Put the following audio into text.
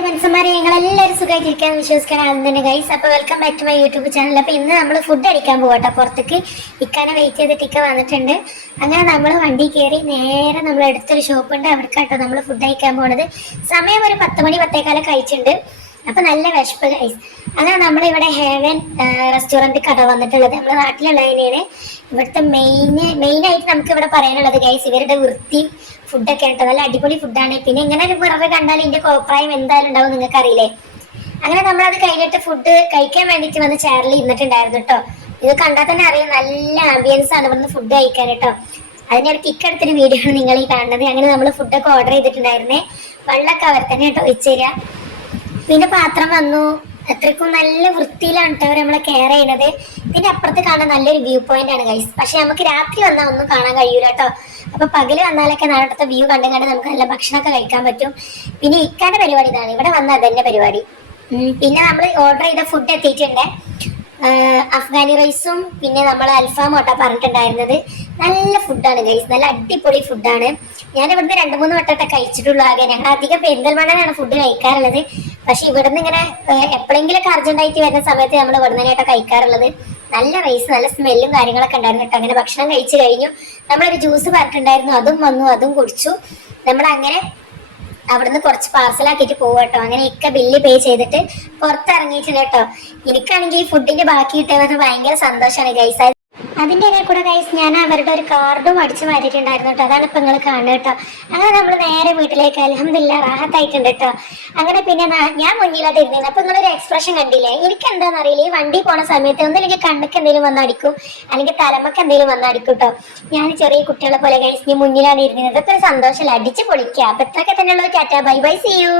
എന്റെ മനസ്സന്മാരെ ഞങ്ങളെല്ലാവരും സുഖമായിട്ടിരിക്കാൻ വിശ്വസിക്കാൻ ആദ്യം തന്നെ ഗൈസ്. അപ്പോൾ welcome back to my YouTube channel. അപ്പോൾ ഇന്ന് നമ്മൾ ഫുഡ് അടിക്കാൻ പോകട്ടെ പുറത്തേക്ക്. ഇക്കാനെ വെയിറ്റ് ചെയ്തിട്ട് ഇക്ക വന്നിട്ടുണ്ട്. അങ്ങനെ നമ്മൾ വണ്ടി കയറി നേരെ നമ്മൾ അടുത്തൊരു ഷോപ്പുണ്ട്, അവിടേക്കാട്ടോ നമ്മൾ ഫുഡ് കഴിക്കാൻ പോണത്. സമയം ഒരു 10 മണി 10:15 കഴിച്ചിട്ടുണ്ട്. അപ്പോൾ നല്ല വിശപ്പ് ഗൈസ്. അങ്ങനെ നമ്മളിവിടെ ഹെവൻ റെസ്റ്റോറൻറ്റ് കട വന്നിട്ടുള്ളത് നമ്മുടെ നാട്ടിലുള്ള തന്നെയാണ്. ഇവിടുത്തെ മെയിനായിട്ട് നമുക്ക് ഇവിടെ പറയാനുള്ളത് ഗൈസ്, ഇവരുടെ വൃത്തിയും ഫുഡൊക്കെ ആയിട്ട് നല്ല അടിപൊളി ഫുഡാണ്. പിന്നെ ഇങ്ങനെ ഒരു പിറവ് കണ്ടാൽ ഇതിന്റെ കോപ്രായം എന്തായാലും ഉണ്ടാവും, നിങ്ങൾക്ക് അറിയില്ലേ. അങ്ങനെ നമ്മളത് കഴിഞ്ഞിട്ട് ഫുഡ് കഴിക്കാൻ വേണ്ടിയിട്ട് വന്ന് ചെയറിൽ ഇരുന്നിട്ടുണ്ടായിരുന്നു കേട്ടോ. ഇത് കണ്ടാൽ തന്നെ അറിയാം നല്ല ആംബിയൻസ് ആണ് ഇവിടുന്ന് ഫുഡ് കഴിക്കാൻ കേട്ടോ. അതിൻ്റെ ഒരു കിക്ക് എടുത്തൊരു വീഡിയോ ആണ് നിങ്ങൾ ഈ കാണുന്നത്. അങ്ങനെ നമ്മൾ ഫുഡൊക്കെ ഓർഡർ ചെയ്തിട്ടുണ്ടായിരുന്നേ. വെള്ളമൊക്കെ അവർ തന്നെ കേട്ടോ വെച്ചുതരിക. പിന്നെ പാത്രം വന്നു. അത്രയ്ക്കും നല്ല വൃത്തിയിലാണ് കേട്ടോ അവർ നമ്മളെ കെയർ ചെയ്യുന്നത്. ഇതിന്റെ അപ്പുറത്ത് കാണാൻ നല്ലൊരു വ്യൂ പോയിന്റ് ആണ് ഗൈസ്. പക്ഷെ നമുക്ക് രാത്രി വന്നാൽ ഒന്നും കാണാൻ കഴിയൂല കേട്ടോ. അപ്പൊ പകല് വന്നാലൊക്കെ നാളത്തെ വ്യൂ കണ്ട് നമുക്ക് നല്ല ഭക്ഷണമൊക്കെ കഴിക്കാൻ പറ്റും. പിന്നെ ഇക്കാന്റെ പരിപാടി ഇതാണ്, ഇവിടെ വന്നാൽ അതന്നെ പരിപാടി. പിന്നെ നമ്മൾ ഓർഡർ ചെയ്ത ഫുഡ് എത്തിയിട്ടുണ്ട്. അഫ്ഗാനി റൈസും പിന്നെ നമ്മൾ അൽഫാമും കേട്ടോ പറഞ്ഞിട്ടുണ്ടായിരുന്നത്. നല്ല ഫുഡാണ് ഗൈസ്, നല്ല അടിപൊളി ഫുഡാണ്. ഞാൻ ഇവിടുന്ന് 2-3 വട്ടത്തെ കഴിച്ചിട്ടുള്ളൂ. ആകെ ഞങ്ങൾ അധികം പെരിന്തൽമണ്ണയിലാണ് ഫുഡ് കഴിക്കാറുള്ളത്. പക്ഷെ ഇവിടുന്ന് ഇങ്ങനെ എപ്പോഴെങ്കിലൊക്കെ അർജന്റായിട്ട് വരുന്ന സമയത്ത് നമ്മൾ ഇവിടുന്ന് തന്നെയാട്ടോ കഴിക്കാറുള്ളത്. നല്ല റൈസ്, നല്ല സ്മെല്ലും കാര്യങ്ങളൊക്കെ ഉണ്ടായിരുന്നു കേട്ടോ. അങ്ങനെ ഭക്ഷണം കഴിച്ചു കഴിഞ്ഞു. നമ്മളൊരു ജ്യൂസ് പറഞ്ഞിട്ടുണ്ടായിരുന്നു, അതും വന്നു, അതും കുടിച്ചു. നമ്മളങ്ങനെ അവിടുന്ന് കുറച്ച് പാർസലാക്കിയിട്ട് പോകും കേട്ടോ. അങ്ങനെ ഇക്ക ബില്ല് പേ ചെയ്തിട്ട് പുറത്തിറങ്ങിയിട്ടുണ്ട് കേട്ടോ. എനിക്കാണെങ്കിൽ ഈ ഫുഡിന്റെ ബാക്കി കിട്ടിയത് ഭയങ്കര സന്തോഷമാണ് ഗൈസ്. അതിൻ്റെ ഇടയിൽ കൂടെ ഗൈസ് ഞാൻ അവരുടെ ഒരു കാർഡും അടിച്ചു മാറ്റിയിട്ടുണ്ടായിരുന്നു കേട്ടോ. അതാണ് ഇപ്പം നിങ്ങൾ കാണുന്നത് കേട്ടോ. അങ്ങനെ നമ്മൾ നേരെ വീട്ടിലേക്ക് അൽഹംദുലില്ലാ റാഹത്തായിട്ടുണ്ട് കേട്ടോ. അങ്ങനെ പിന്നെ ഞാൻ മുന്നിലോട്ട് ഇരുന്നിരുന്നു. അപ്പം നിങ്ങളൊരു എക്സ്പ്രഷൻ കണ്ടില്ലേ? എനിക്ക് എന്താണെന്ന് അറിയില്ല, ഈ വണ്ടി പോണ സമയത്ത് ഒന്നില്ലെങ്കിൽ കണ്ണക്ക് എന്തെങ്കിലും വന്നടിക്കും, അല്ലെങ്കിൽ തലമക്ക് എന്തെങ്കിലും വന്നടിക്കും കേട്ടോ. ഞാൻ ചെറിയ കുട്ടികളെ പോലെ ഗൈസ് നീ മുന്നിലാണ് ഇരുന്നത്. ഇതൊക്കെ ഒരു സന്തോഷമല്ല, അടിച്ച് പൊളിക്കുക. അപ്പം ഇത്രയൊക്കെ തന്നെയുള്ള tata bye bye, see U.